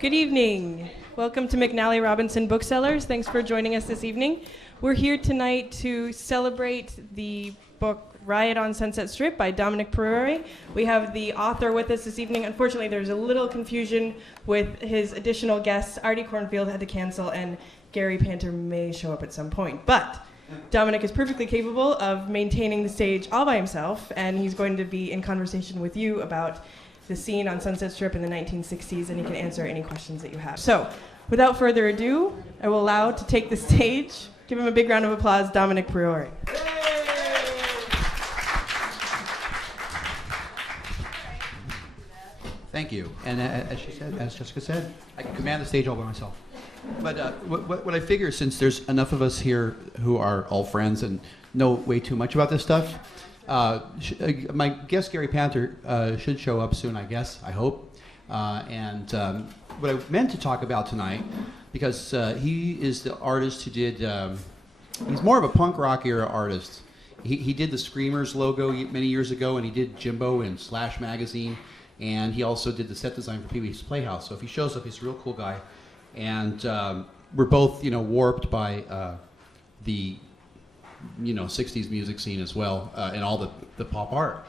Good evening. Welcome to McNally Robinson Booksellers. Thanks for joining us this evening. We're here tonight to celebrate the book Riot On Sunset Strip by Domenic Priore. We have the author with us this evening. Unfortunately, there's a little confusion with his additional guests. Artie Cornfield had to cancel, and Gary Panter may show up at some point. But Domenic is perfectly capable of maintaining the stage all by himself, and he's going to be in conversation with you about the scene on Sunset Strip in the 1960s, and he can answer any questions that you have. So, without further ado, I will allow to take the stage. Give him a big round of applause, Domenic Priore. Thank you. And as Jessica said, I can command the stage all by myself. But what I figure, since there's enough of us here who are all friends and know way too much about this stuff, my guest Gary Panter should show up soon, I guess, I hope. And what I meant to talk about tonight, because he is the artist who did, he's more of a punk rock era artist. He did the Screamers logo many years ago, and he did Jimbo in Slash magazine, and he also did the set design for Pee-wee's Playhouse. So if he shows up, he's a real cool guy. And we're both, warped by the 60s music scene as well, and all the pop art.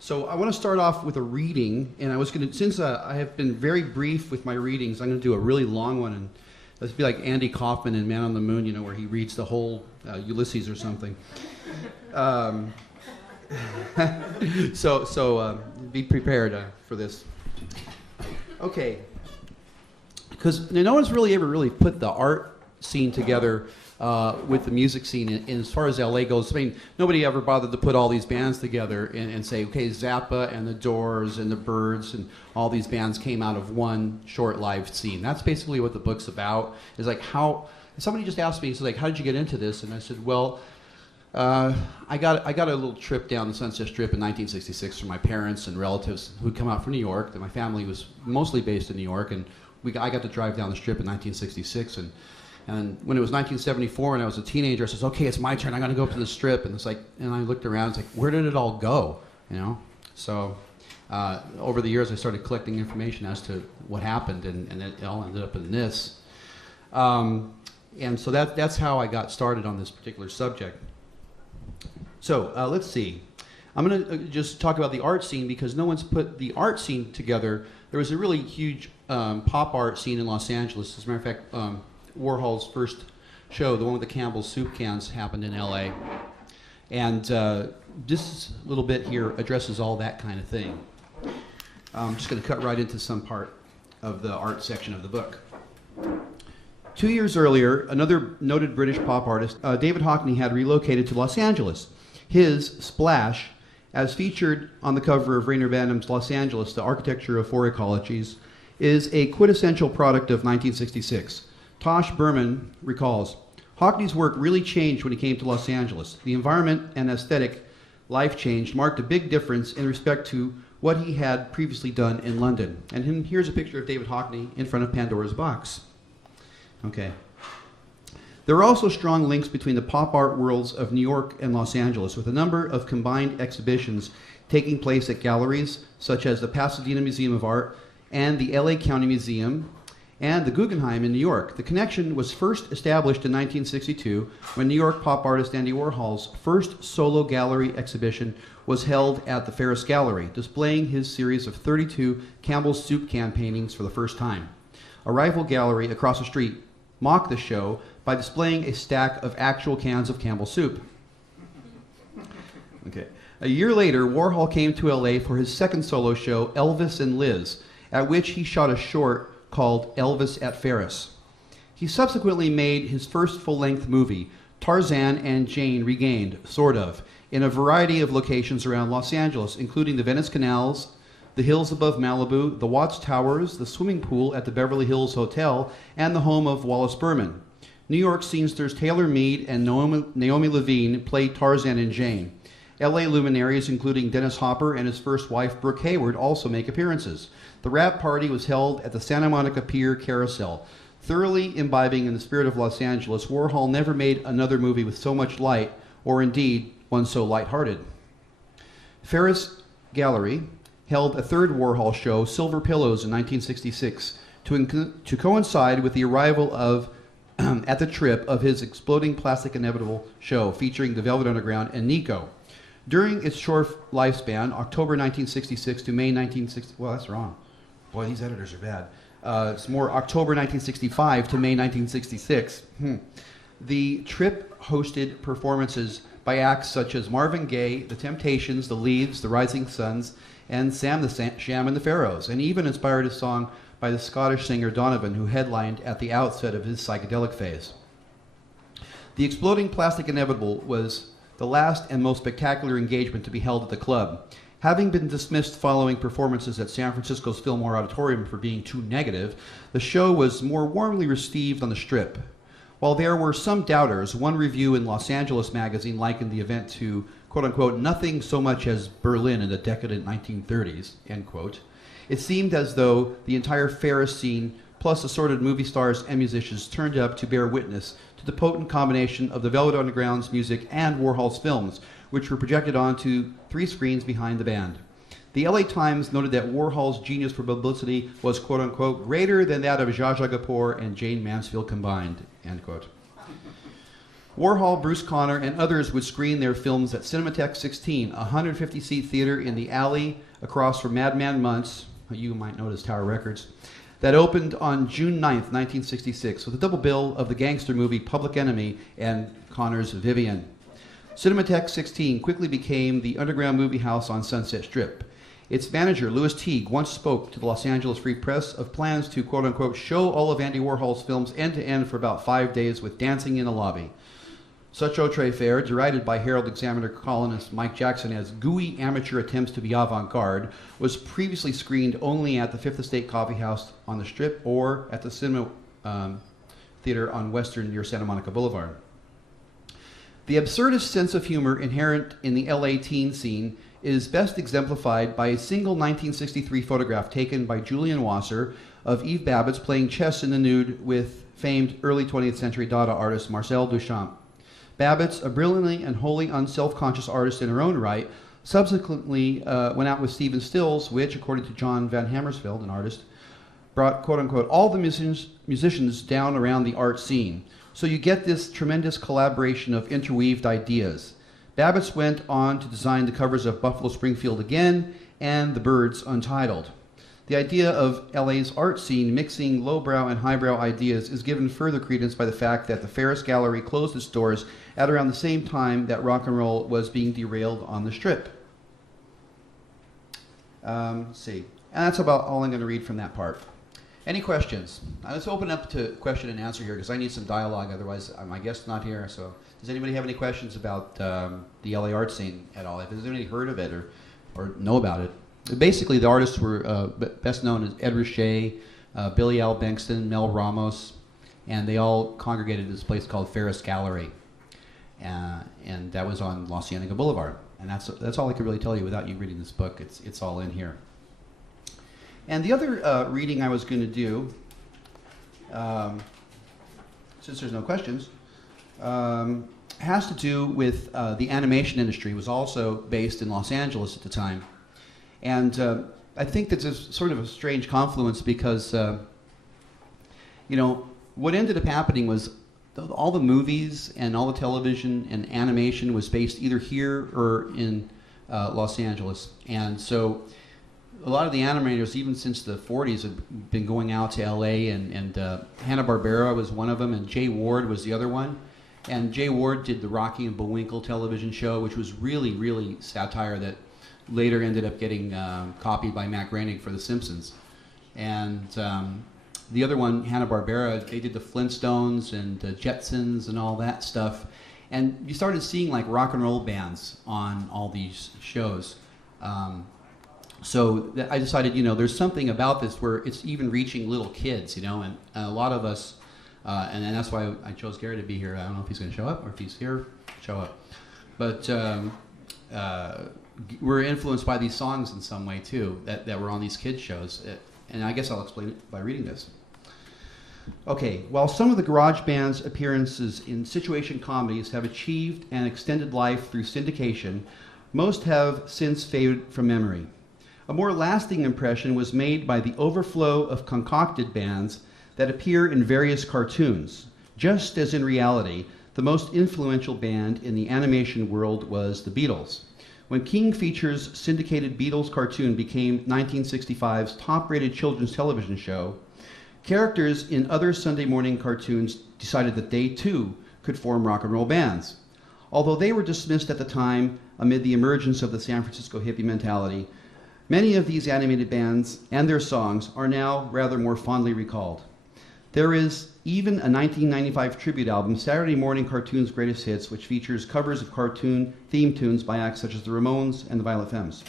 So I want to start off with a reading, and I was going to, since I have been very brief with my readings, I'm going to do a really long one, and let's be like Andy Kaufman in Man on the Moon, where he reads the whole Ulysses or something. So be prepared for this. Okay, because no one's really ever put the art scene together with the music scene, and as far as LA goes, I mean, nobody ever bothered to put all these bands together and say, okay, Zappa and the Doors and the Byrds and all these bands came out of one short-lived scene. That's basically what the book's about. Is like how somebody just asked me, so like, how did you get into this? And I said, well, I got a little trip down the Sunset Strip in 1966 from my parents and relatives who'd come out from New York. My family was mostly based in New York, and I got to drive down the Strip in 1966, and when it was 1974 and I was a teenager, I said, okay, it's my turn. I'm going to go up to the Strip. And it's like, and I looked around. It's like, where did it all go? So over the years, I started collecting information as to what happened, and it all ended up in this. And so that's how I got started on this particular subject. So let's see. I'm going to just talk about the art scene because no one's put the art scene together. There was a really huge pop art scene in Los Angeles. As a matter of fact, Warhol's first show, the one with the Campbell's soup cans, happened in LA. And this little bit here addresses all that kind of thing. I'm just going to cut right into some part of the art section of the book. 2 years earlier, another noted British pop artist, David Hockney, had relocated to Los Angeles. His Splash, as featured on the cover of Rainer Banham's Los Angeles, The Architecture of Four Ecologies, is a quintessential product of 1966. Tosh Berman recalls, Hockney's work really changed when he came to Los Angeles. The environment and aesthetic life change marked a big difference in respect to what he had previously done in London. And here's a picture of David Hockney in front of Pandora's box. Okay. There are also strong links between the pop art worlds of New York and Los Angeles, with a number of combined exhibitions taking place at galleries such as the Pasadena Museum of Art and the LA County Museum and the Guggenheim in New York. The connection was first established in 1962 when New York pop artist Andy Warhol's first solo gallery exhibition was held at the Ferris Gallery, displaying his series of 32 Campbell's soup can paintings for the first time. A rival gallery across the street mocked the show by displaying a stack of actual cans of Campbell's soup. Okay. A year later, Warhol came to LA for his second solo show, Elvis and Liz, at which he shot a short called Elvis at Ferris. He subsequently made his first full-length movie, Tarzan and Jane Regained, sort of, in a variety of locations around Los Angeles, including the Venice Canals, the hills above Malibu, the Watts Towers, the swimming pool at the Beverly Hills Hotel, and the home of Wallace Berman. New York scenesters Taylor Mead and Naomi Levine played Tarzan and Jane. LA luminaries, including Dennis Hopper and his first wife, Brooke Hayward, also make appearances. The wrap party was held at the Santa Monica Pier Carousel. Thoroughly imbibing in the spirit of Los Angeles, Warhol never made another movie with so much light, or indeed, one so lighthearted. Ferris Gallery held a third Warhol show, Silver Pillows, in 1966, to coincide with the arrival of, at the Trip, of his Exploding Plastic Inevitable show featuring the Velvet Underground and Nico. During its short lifespan, October 1966 to May 1960, well, that's wrong. Boy, these editors are bad. It's more October 1965 to May 1966. The Trip hosted performances by acts such as Marvin Gaye, The Temptations, The Leaves, The Rising Suns, and Sam the Sham and the Pharaohs, and even inspired a song by the Scottish singer Donovan, who headlined at the outset of his psychedelic phase. The Exploding Plastic Inevitable was the last and most spectacular engagement to be held at the club. Having been dismissed following performances at San Francisco's Fillmore Auditorium for being too negative, the show was more warmly received on the Strip. While there were some doubters, one review in Los Angeles magazine likened the event to, quote-unquote, nothing so much as Berlin in the decadent 1930s, end quote. It seemed as though the entire Ferris scene, plus assorted movie stars and musicians, turned up to bear witness to the potent combination of the Velvet Underground's music and Warhol's films, which were projected onto 3 screens behind the band. The LA Times noted that Warhol's genius for publicity was, quote-unquote, greater than that of Zsa Zsa Gabor and Jane Mansfield combined, end quote. Warhol, Bruce Conner, and others would screen their films at Cinematheque 16, a 150-seat theater in the alley across from Madman Muntz, you might know it as Tower Records, that opened on June 9th, 1966, with a double bill of the gangster movie Public Enemy and Conner's Vivian. Cinematheque 16 quickly became the underground movie house on Sunset Strip. Its manager, Louis Teague, once spoke to the Los Angeles Free Press of plans to, quote-unquote, show all of Andy Warhol's films end-to-end for about 5 days with dancing in the lobby. Such outre fare, derided by Herald Examiner columnist Mike Jackson as gooey amateur attempts to be avant-garde, was previously screened only at the Fifth Estate Coffee House on the Strip or at the Cinema Theater on Western near Santa Monica Boulevard. The absurdist sense of humor inherent in the LA teen scene is best exemplified by a single 1963 photograph taken by Julian Wasser of Eve Babbitts playing chess in the nude with famed early 20th century Dada artist Marcel Duchamp. Babbitts, a brilliantly and wholly unself-conscious artist in her own right, subsequently went out with Stephen Stills, which, according to John Van Hammersveld, an artist, brought, quote-unquote, all the musicians down around the art scene. So you get this tremendous collaboration of interweaved ideas. Babbitts went on to design the covers of Buffalo Springfield Again and The Byrds Untitled. The idea of LA's art scene mixing lowbrow and highbrow ideas is given further credence by the fact that the Ferris Gallery closed its doors at around the same time that rock and roll was being derailed on the Strip. Let's see. And that's about all I'm going to read from that part. Any questions? Let's open up to question and answer here because I need some dialogue, otherwise my guest's not here. So does anybody have any questions about the LA art scene at all? Has anybody heard of it or know about it? Basically, the artists were best known as Ed Ruscha, Billy Al Bankston, Mel Ramos, and they all congregated at this place called Ferris Gallery. And that was on La Cienega Boulevard. And that's all I could really tell you without you reading this book. It's all in here. And the other reading I was going to do, since there's no questions, has to do with the animation industry. It was also based in Los Angeles at the time. And I think that's a sort of a strange confluence because, what ended up happening was all the movies and all the television and animation was based either here or in Los Angeles. And so a lot of the animators, even since the 40s, have been going out to LA, and Hanna-Barbera was one of them, and Jay Ward was the other one. And Jay Ward did the Rocky and Bullwinkle television show, which was really, really satire that later ended up getting copied by Matt Groening for The Simpsons. And the other one, Hanna-Barbera, they did the Flintstones and the Jetsons and all that stuff. And you started seeing like rock and roll bands on all these shows. So I decided, there's something about this where it's even reaching little kids, and a lot of us, and that's why I chose Gary to be here. I don't know if he's going to show up or if he's here, show up. But we're influenced by these songs in some way too, that were on these kids shows. And I guess I'll explain it by reading this. Okay, while some of the garage band's appearances in situation comedies have achieved an extended life through syndication, most have since faded from memory. A more lasting impression was made by the overflow of concocted bands that appear in various cartoons. Just as in reality, the most influential band in the animation world was the Beatles. When King Features' syndicated Beatles cartoon became 1965's top-rated children's television show, characters in other Sunday morning cartoons decided that they too could form rock and roll bands. Although they were dismissed at the time amid the emergence of the San Francisco hippie mentality, many of these animated bands and their songs are now rather more fondly recalled. There is even a 1995 tribute album, Saturday Morning Cartoons Greatest Hits, which features covers of cartoon theme tunes by acts such as the Ramones and the Violet Femmes.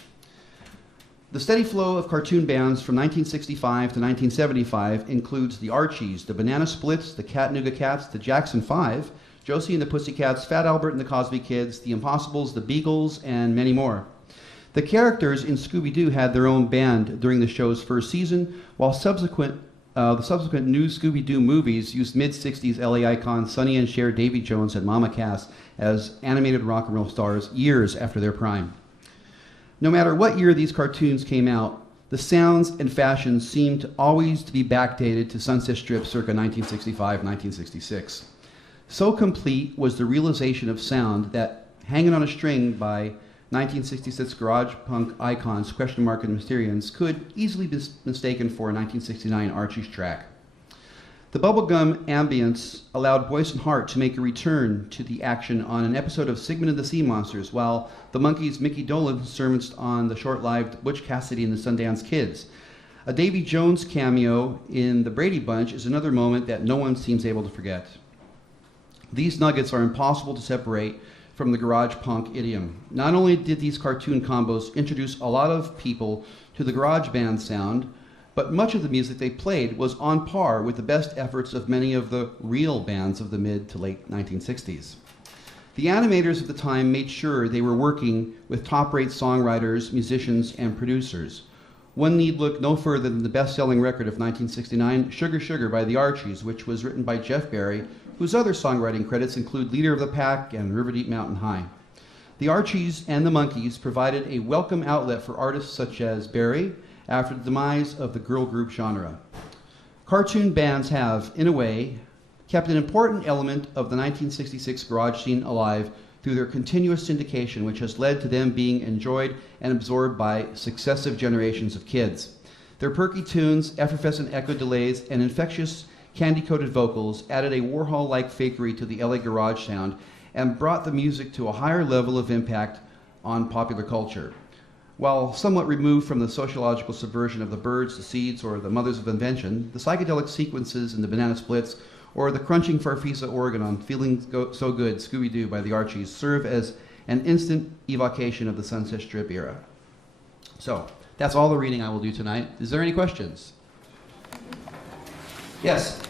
The steady flow of cartoon bands from 1965 to 1975 includes the Archies, the Banana Splits, the Cattanooga Cats, the Jackson 5, Josie and the Pussycats, Fat Albert and the Cosby Kids, the Impossibles, the Beagles, and many more. The characters in Scooby-Doo had their own band during the show's first season, while the subsequent new Scooby-Doo movies used mid-60s LA icons Sonny and Cher, Davy Jones, and Mama Cass as animated rock and roll stars years after their prime. No matter what year these cartoons came out, the sounds and fashions seemed to always to be backdated to Sunset Strip circa 1965-1966. So complete was the realization of sound that Hanging on a String by 1966 garage punk icons Question Mark and Mysterians could easily be mistaken for a 1969 Archie's track. The bubblegum ambience allowed Boyce and Hart to make a return to the action on an episode of Sigmund and the Sea Monsters, while the Monkees' Mickey Dolenz sermonced on the short-lived Butch Cassidy and the Sundance Kids. A Davy Jones cameo in the Brady Bunch is another moment that no one seems able to forget. These nuggets are impossible to separate from the garage punk idiom. Not only did these cartoon combos introduce a lot of people to the garage band sound, but much of the music they played was on par with the best efforts of many of the real bands of the mid to late 1960s. The animators of the time made sure they were working with top-rate songwriters, musicians, and producers. One need look no further than the best-selling record of 1969, Sugar Sugar by the Archies, which was written by Jeff Barry, whose other songwriting credits include Leader of the Pack and River Deep Mountain High. The Archies and the Monkees provided a welcome outlet for artists such as Barry after the demise of the girl group genre. Cartoon bands have, in a way, kept an important element of the 1966 garage scene alive through their continuous syndication, which has led to them being enjoyed and absorbed by successive generations of kids. Their perky tunes, effervescent echo delays, and infectious candy-coated vocals added a Warhol-like fakery to the LA garage sound and brought the music to a higher level of impact on popular culture. While somewhat removed from the sociological subversion of the Birds, the Seeds, or the Mothers of Invention, the psychedelic sequences in the Banana Splits or the crunching Farfisa organ on Feeling So Good, Scooby-Doo by the Archies serve as an instant evocation of the Sunset Strip era. So, that's all the reading I will do tonight. Is there any questions? Yes?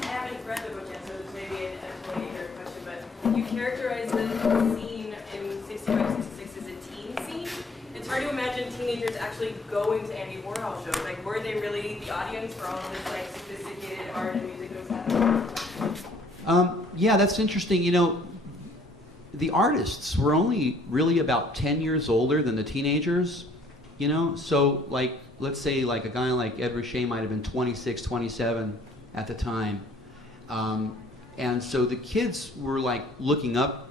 I haven't read the book yet, so this may be a totally ignorant question, but you characterize the scene in 65-66 as a teen scene. It's hard to imagine teenagers actually going to Andy Warhol shows. Like, were they really the audience for all of this like sophisticated art and music that was happening? Yeah, that's interesting. You know, the artists were only really about 10 years older than the teenagers, you know? So, like, let's say like a guy like Ed Ruscha might have been 26, 27 at the time. And so the kids were like looking up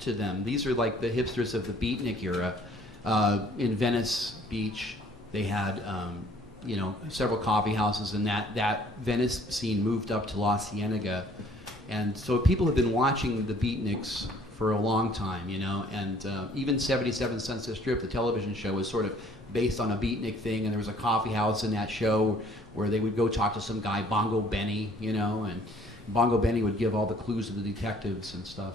to them. These are like the hipsters of the beatnik era. In Venice Beach, they had, you know, several coffee houses, and that Venice scene moved up to La Cienega. And so people have been watching the beatniks for a long time, you know, and even 77 Sunset Strip, the television show, was sort of based on a beatnik thing, and there was a coffee house in that show where they would go talk to some guy, Bongo Benny, you know, and Bongo Benny would give all the clues to the detectives and stuff.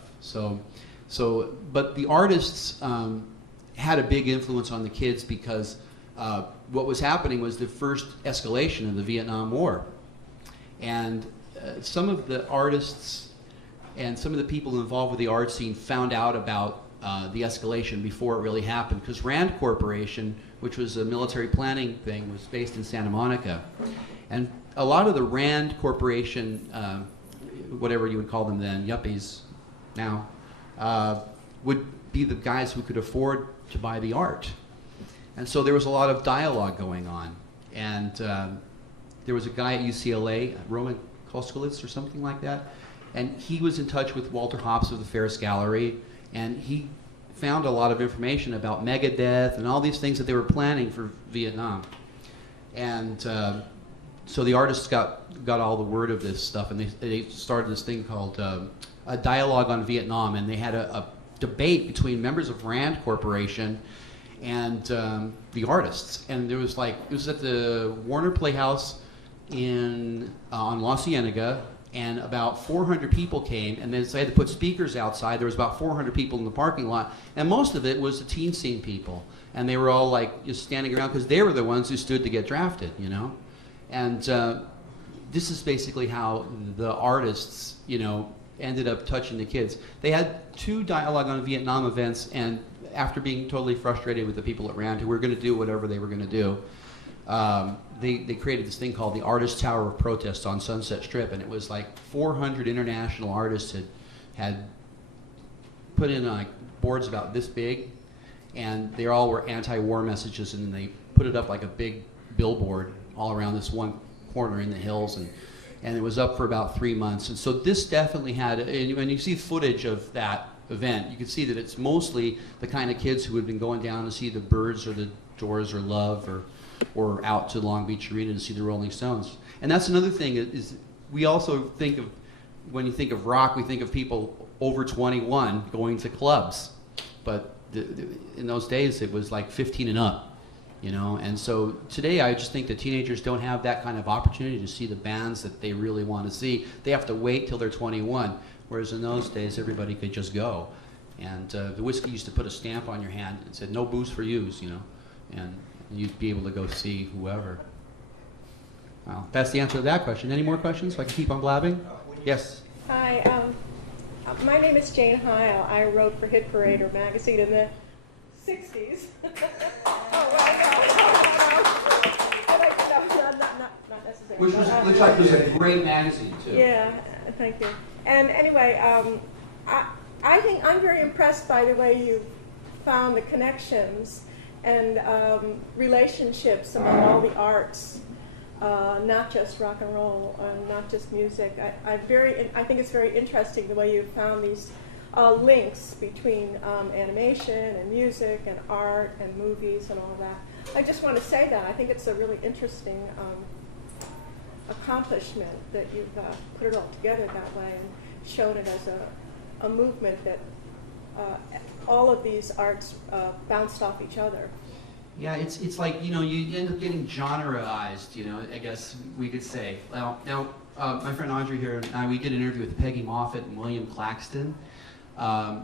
But the artists had a big influence on the kids because what was happening was the first escalation of the Vietnam War. And some of the artists and some of the people involved with the art scene found out about the escalation before it really happened, because Rand Corporation, which was a military planning thing, was based in Santa Monica. And a lot of the Rand Corporation, whatever you would call them then, yuppies now, would be the guys who could afford to buy the art. And so there was a lot of dialogue going on. And there was a guy at UCLA, Roman Koskolitz or something like that, and he was in touch with Walter Hopps of the Ferris Gallery, and he found a lot of information about Megadeth and all these things that they were planning for Vietnam. And so the artists got all the word of this stuff, and they started this thing called a dialogue on Vietnam, and they had a debate between members of Rand Corporation and the artists. And there was it was at the Warner Playhouse on La Cienega, and about 400 people came, and then they had to put speakers outside. There was about 400 people in the parking lot, and most of it was the teen scene people, and they were all just standing around because they were the ones who stood to get drafted, you know. And this is basically how the artists, you know, ended up touching the kids. They had 2 dialogue on Vietnam events, and after being totally frustrated with the people at Rand who were going to do whatever they were going to do, they created this thing called the Artist Tower of Protest on Sunset Strip, and it was 400 international artists had put in boards about this big, and they all were anti-war messages, and then they put it up like a big billboard all around this one corner in the hills, and it was up for about 3 months. And so this definitely had, and when you see footage of that event, you can see that it's mostly the kind of kids who had been going down to see the Byrds or the Doors or Love or out to Long Beach Arena to see the Rolling Stones. And that's another thing is we also think of, when you think of rock, we think of people over 21 going to clubs. But in those days, it was 15 and up, you know. And so today, I just think that teenagers don't have that kind of opportunity to see the bands that they really want to see. They have to wait till they're 21, whereas in those days, everybody could just go. And the whiskey used to put a stamp on your hand and said, "No booze for yous," you know. And you'd be able to go see whoever. Well, that's the answer to that question. Any more questions so I can keep on blabbing? Yes? Hi, my name is Jane Heil. I wrote for Hit Parader magazine in the 60s. Not necessarily. Which looks like it was a great magazine, too. Yeah, thank you. And anyway, I think I'm very impressed by the way you found the connections and relationships among all the arts, not just rock and roll, not just music. I think it's very interesting the way you found these links between animation and music and art and movies and all of that. I just want to say that. I think it's a really interesting accomplishment that you've put it all together that way and shown it as a movement that all of these arts bounced off each other. Yeah, it's like, you know, you end up getting genreized, you know, I guess we could say. Now, my friend Audrey here and I, we did an interview with Peggy Moffat and William Claxton.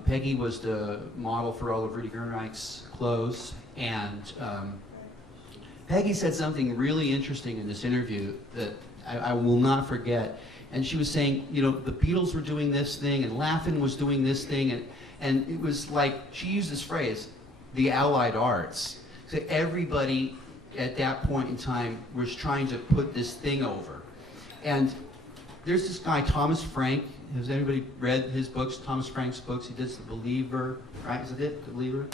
Peggy was the model for all of Rudy Gernreich's clothes, and Peggy said something really interesting in this interview that I will not forget. And she was saying, you know, the Beatles were doing this thing, and Laugh-In was doing this thing, and it was like, she used this phrase, the Allied Arts. So everybody at that point in time was trying to put this thing over. And there's this guy, Thomas Frank. Has anybody read his books, Thomas Frank's books? He did The Believer, right? Is it The Believer?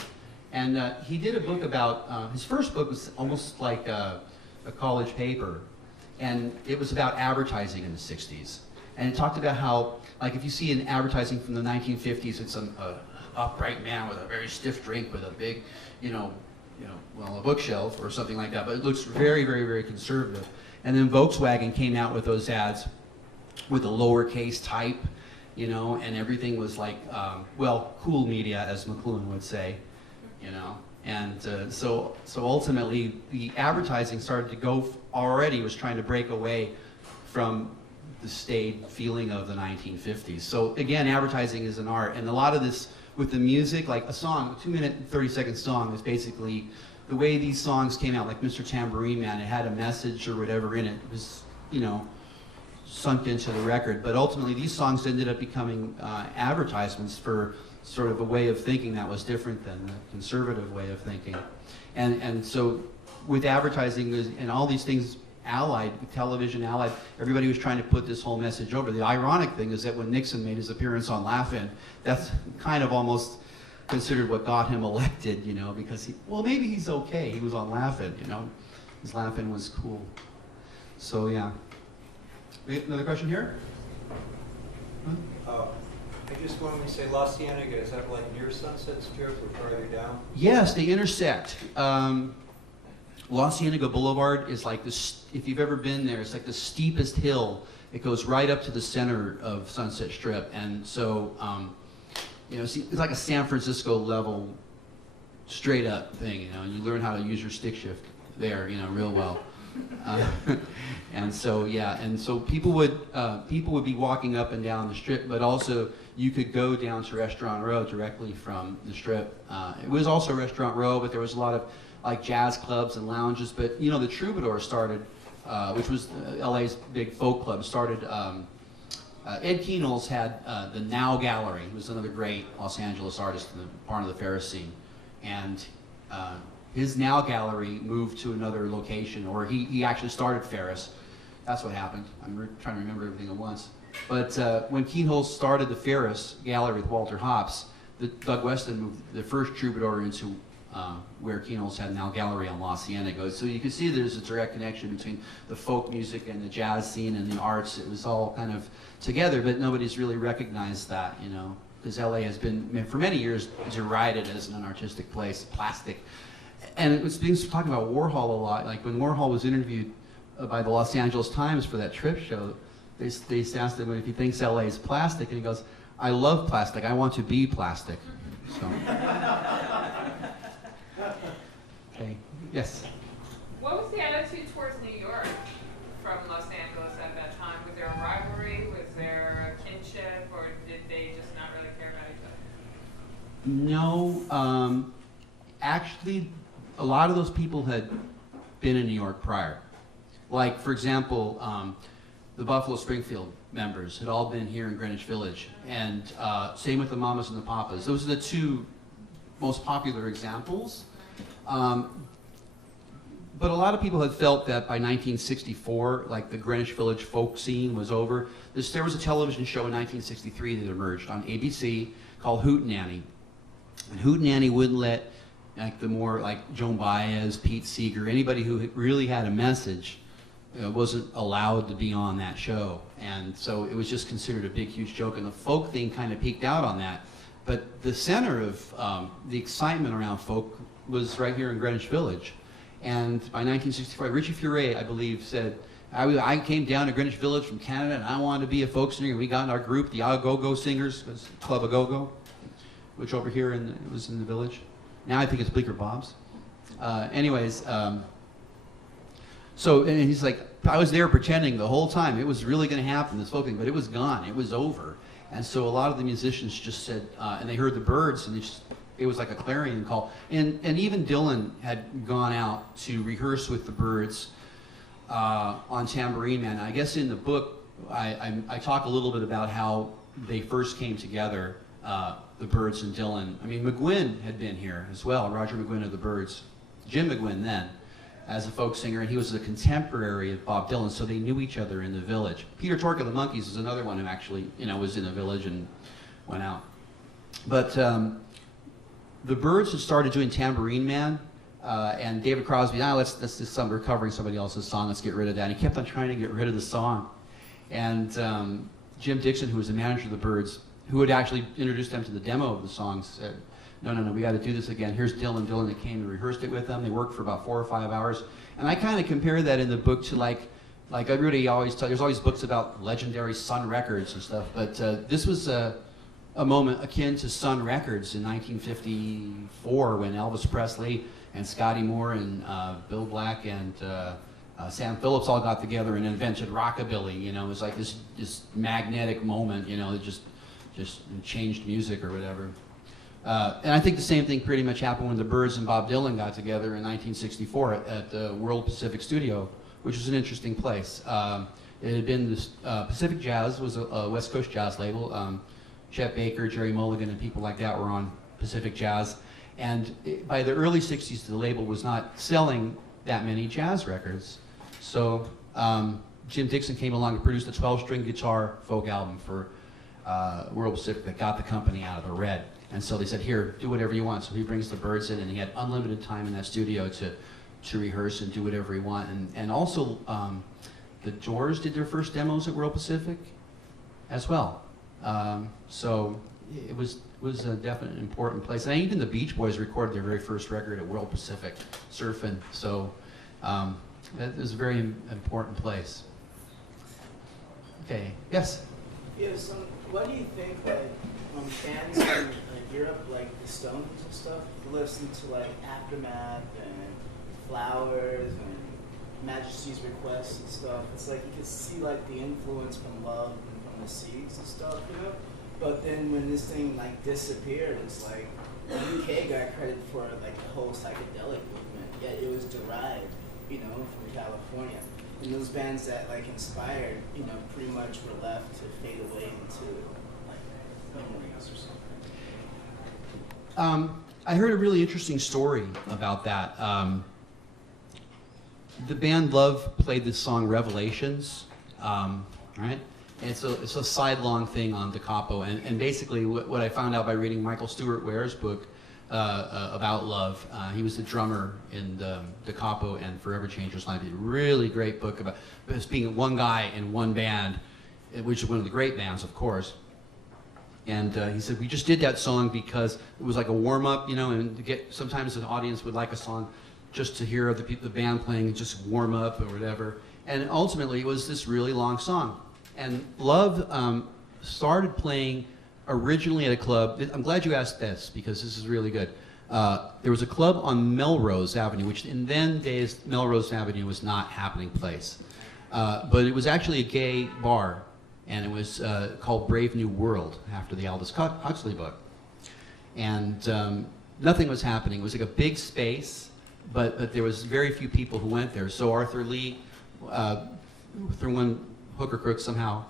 And he did a book about, his first book was almost like a college paper. And it was about advertising in the 60s. And it talked about how, like, if you see an advertising from the 1950s, it's an upright man with a very stiff drink with a big, a bookshelf or something like that. But it looks very, very, very conservative. And then Volkswagen came out with those ads with a lowercase type, and everything was like, cool media, as McLuhan would say, And so ultimately, the advertising started to go, already was trying to break away from the staid feeling of the 1950s. So again, advertising is an art. And a lot of this with the music, like a song, a 2-minute and 30-second song is basically the way these songs came out, like Mr. Tambourine Man. It had a message or whatever in it. It was, sunk into the record. But ultimately, these songs ended up becoming advertisements for sort of a way of thinking that was different than the conservative way of thinking. And so with advertising and all these things allied, with television allied, everybody was trying to put this whole message over. The ironic thing is that when Nixon made his appearance on Laugh-In, that's kind of almost considered what got him elected, you know, because well, maybe he's okay. He was on Laugh-In, you know. His Laugh-In was cool. So yeah. Another question here? I just wanted to say, La Cienega, is that like near Sunset Strip or farther down? Yes, they intersect. La Cienega Boulevard is like this, if you've ever been there, it's like the steepest hill. It goes right up to the center of Sunset Strip. And so, you know, it's like a San Francisco level straight up thing, you know, and you learn how to use your stick shift there, you know, real well. And so, yeah, and so people would be walking up and down the Strip, but also you could go down to Restaurant Row directly from the Strip. It was also Restaurant Row, but there was a lot of like jazz clubs and lounges. But you know, the Troubadour started, which was LA's big folk club, started. Ed Kienholz had the Now Gallery. He was another great Los Angeles artist in the part of the Ferris scene, and his Now Gallery moved to another location, or he actually started Ferris. That's what happened. I'm trying to remember everything at once. But when Kienholz started the Ferris Gallery with Walter Hopps, Doug Weston moved the first Troubadour into where Kienholz had Now Gallery on La Cienega. So you can see there's a direct connection between the folk music and the jazz scene and the arts. It was all kind of together, but nobody's really recognized that, you know, because LA has been, for many years, derided as an artistic place, plastic. And it was being talking about Warhol a lot. Like when Warhol was interviewed by the Los Angeles Times for that Trip show, they asked him if he thinks LA is plastic, and he goes, "I love plastic. I want to be plastic." So. Okay. Yes. What was the attitude towards New York from Los Angeles at that time? Was there a rivalry? Was there a kinship, or did they just not really care about each other? No. Actually, a lot of those people had been in New York prior. Like, for example, the Buffalo Springfield members had all been here in Greenwich Village, and same with the Mamas and the Papas. Those are the two most popular examples. But a lot of people had felt that by 1964, like the Greenwich Village folk scene was over. There was a television show in 1963 that emerged on ABC called Hootenanny. And Hootenanny wouldn't let like the more like Joan Baez, Pete Seeger, anybody who really had a message wasn't allowed to be on that show. And so it was just considered a big, huge joke. And the folk thing kind of peaked out on that. But the center of the excitement around folk was right here in Greenwich Village. And by 1965, Richie Furay, I believe, said, I came down to Greenwich Village from Canada and I wanted to be a folk singer. And we got in our group, the Agogo Singers, Club Agogo, which over here it was in the village. Now I think it's Bleecker Bob's. So and he's like, I was there pretending the whole time. It was really going to happen, this folk thing, but it was gone. It was over. And so a lot of the musicians just said, and they heard the Byrds, and it was like a clarion call. And even Dylan had gone out to rehearse with the Byrds on Tambourine Man. I guess in the book, I talk a little bit about how they first came together, the Byrds and Dylan. I mean, McGuinn had been here as well, Roger McGuinn of the Byrds. Jim McGuinn then, as a folk singer, and he was a contemporary of Bob Dylan, so they knew each other in the village. Peter Tork of the Monkees is another one who actually, was in the village and went out. But the Byrds had started doing Tambourine Man, and David Crosby, let's just we're covering somebody else's song, let's get rid of that. And he kept on trying to get rid of the song. And Jim Dixon, who was the manager of the Byrds, who had actually introduced them to the demo of the song, said, no, we got to do this again. Here's Dylan. Dylan that came and rehearsed it with them. They worked for about 4 or 5 hours. And I kind of compare that in the book to like everybody always there's always books about legendary Sun Records and stuff, but this was a moment akin to Sun Records in 1954 when Elvis Presley and Scotty Moore and Bill Black and Sam Phillips all got together and invented rockabilly. It was like this magnetic moment, that just changed music or whatever. And I think the same thing pretty much happened when the Byrds and Bob Dylan got together in 1964 at the World Pacific Studio, which was an interesting place. It had been this Pacific Jazz was a West Coast jazz label. Chet Baker, Jerry Mulligan, and people like that were on Pacific Jazz. And by the early 60s, the label was not selling that many jazz records. So Jim Dixon came along and produced a 12-string guitar folk album for World Pacific that got the company out of the red. And so they said, here, do whatever you want. So he brings the Byrds in, and he had unlimited time in that studio to rehearse and do whatever he want. And also, the Doors did their first demos at World Pacific as well. So it was a definite important place. And even the Beach Boys recorded their very first record at World Pacific, Surfing. So that is a very important place. Okay, yes? Yeah, so what do you think, like, bands in Europe, like the Stones and stuff, listen to like Aftermath and Flowers and Majesty's Request and stuff? It's like you can see like the influence from Love and from the Seeds and stuff, you know? But then when this thing like disappeared, it's like the UK got credit for like the whole psychedelic movement, yet it was derived, you know, from California. And those bands that like inspired, you know, pretty much were left to fade away into like memories or something. I heard a really interesting story about that. The band Love played this song Revelations, right? And it's a sidelong thing on Da Capo. And basically what I found out by reading Michael Stuart Ware's book about Love, he was the drummer in Da Capo and Forever Changers Line. A really great book about just being one guy in one band, which is one of the great bands, of course. And he said, we just did that song because it was like a warm-up, you know, and to get, sometimes an audience would like a song just to hear the band playing, just warm up or whatever. And ultimately, it was this really long song. And Love started playing originally at a club. I'm glad you asked this, because this is really good. There was a club on Melrose Avenue, which in then days, Melrose Avenue was not happening place. But it was actually a gay bar. And it was called Brave New World, after the Aldous Huxley book. And nothing was happening. It was like a big space, but there was very few people who went there. So Arthur Lee, through one hook or crook, somehow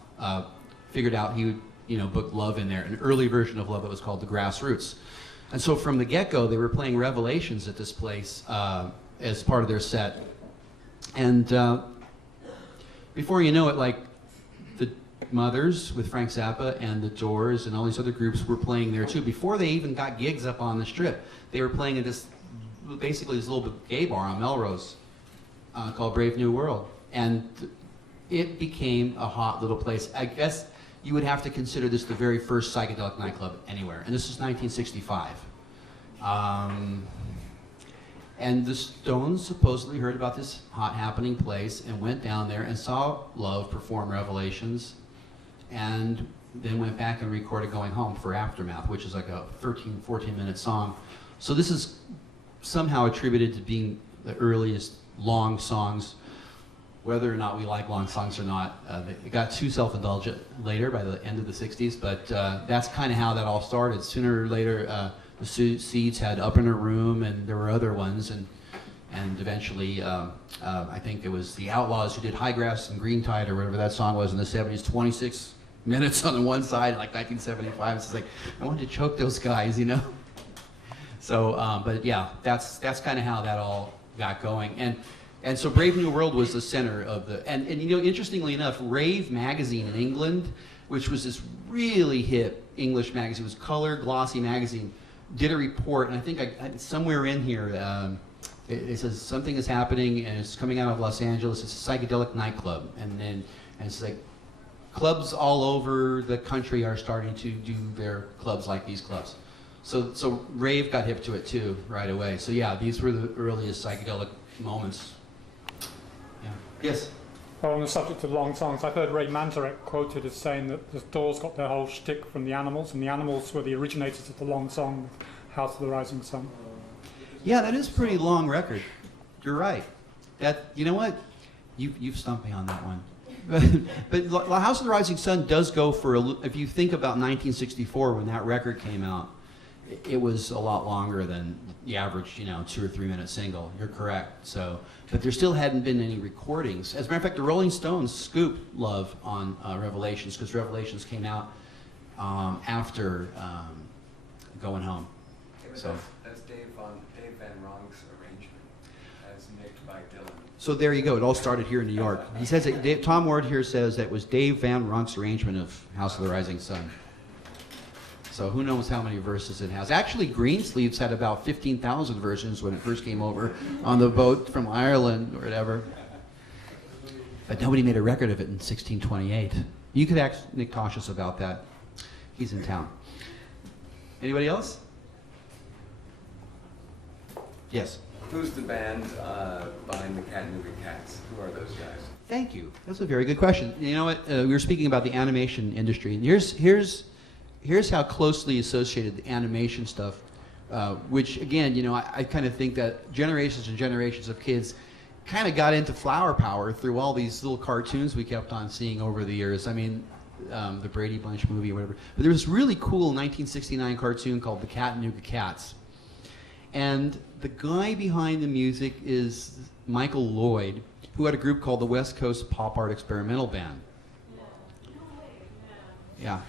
figured out he would, you know, book Love in there, an early version of Love that was called The Grassroots. And so from the get-go, they were playing Revelations at this place as part of their set. And before you know it, like, the Mothers with Frank Zappa and the Doors and all these other groups were playing there too. Before they even got gigs up on the Strip, they were playing at this, basically this little gay bar on Melrose called Brave New World. And it became a hot little place. I guess you would have to consider this the very first psychedelic nightclub anywhere. And this is 1965. And the Stones supposedly heard about this hot happening place and went down there and saw Love perform Revelations, and then went back and recorded Going Home for Aftermath, which is like a 13, 14-minute song. So this is somehow attributed to being the earliest long songs. Whether or not we like long songs or not, it got too self-indulgent later by the end of the 60s, but that's kind of how that all started. Sooner or later, the Seeds had Up in a Room, and there were other ones, and eventually, I think it was the Outlaws who did High Grass and Green Tide, or whatever that song was in the 70s, 26 minutes on the one side, like 1975. It's like, I wanted to choke those guys, you know? So, but yeah, that's kind of how that all got going. And so Brave New World was the center of the, and you know, interestingly enough, Rave magazine in England, which was this really hip English magazine, it was color, glossy magazine, did a report, and I think somewhere in here, it says something is happening and it's coming out of Los Angeles. It's a psychedelic nightclub, and it's like clubs all over the country are starting to do their clubs like these clubs. So Rave got hip to it too right away. So yeah, these were the earliest psychedelic moments. Yeah. Yes. Well, on the subject of long songs, I've heard Ray Manzarek quoted as saying that the Doors got their whole shtick from the Animals, and the Animals were the originators of the long song, House of the Rising Sun. Yeah, that is a pretty long record. You're right. That, you know what? You've stumped me on that one. But House of the Rising Sun does go for, if you think about 1964 when that record came out, it was a lot longer than the average, 2 or 3 minute single. You're correct. So, but there still hadn't been any recordings. As a matter of fact, the Rolling Stones scooped Love on Revelations, because Revelations came out after Going Home. So that's Dave Van Ronck's arrangement, as mixed by Dylan. So there you go. It all started here in New York. He says that Tom Ward here says that it was Dave Van Ronck's arrangement of House of the Rising Sun. So who knows how many verses it has. Actually, Greensleeves had about 15,000 versions when it first came over on the boat from Ireland or whatever. But nobody made a record of it in 1628. You could ask Nick Cautious about that. He's in town. Anybody else? Yes. Who's the band behind the Chattanooga Cats? Who are those guys? Thank you. That's a very good question. You know what? We were speaking about the animation industry. And here's how closely associated the animation stuff, which again, you know, I kind of think that generations and generations of kids kind of got into flower power through all these little cartoons we kept on seeing over the years. I mean, the Brady Bunch movie or whatever. But there was this really cool 1969 cartoon called the Chattanooga Cats. And the guy behind the music is Michael Lloyd, who had a group called the West Coast Pop Art Experimental Band. Yeah.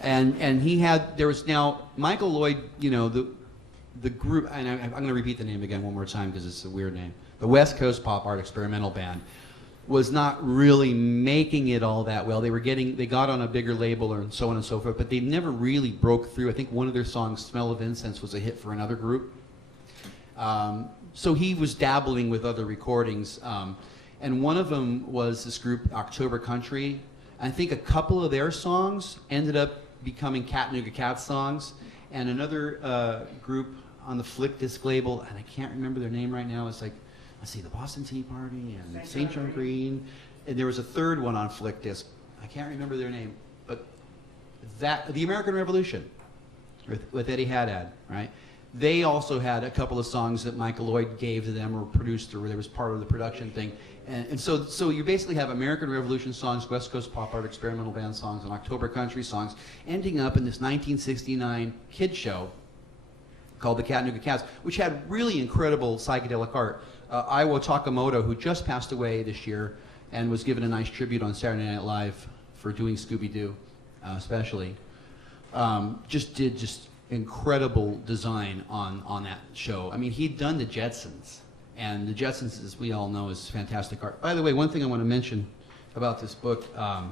And he had, there was now, Michael Lloyd, you know, the group, and I'm going to repeat the name again one more time because it's a weird name. The West Coast Pop Art Experimental Band was not really making it all that well. They got on a bigger label and so on and so forth, but they never really broke through. I think one of their songs, Smell of Incense, was a hit for another group. So he was dabbling with other recordings, and one of them was this group, October Country. I think a couple of their songs ended up becoming Chattanooga Cats songs, and another group on the Flick Disc label, and I can't remember their name right now, it's like, let's see, the Boston Tea Party and St. John Green, and there was a third one on Flick Disc. I can't remember their name, but the American Revolution with Eddie Haddad, right? They also had a couple of songs that Michael Lloyd gave to them or produced, or there was part of the production thing. And so you basically have American Revolution songs, West Coast Pop Art Experimental Band songs, and October Country songs, ending up in this 1969 kid show called the Chattanooga Cats, which had really incredible psychedelic art. Iwo Takamoto, who just passed away this year and was given a nice tribute on Saturday Night Live for doing Scooby-Doo, especially, just did incredible design on that show. I mean, he'd done the Jetsons, and the Jetsons, as we all know, is fantastic art. By the way, one thing I want to mention about this book, I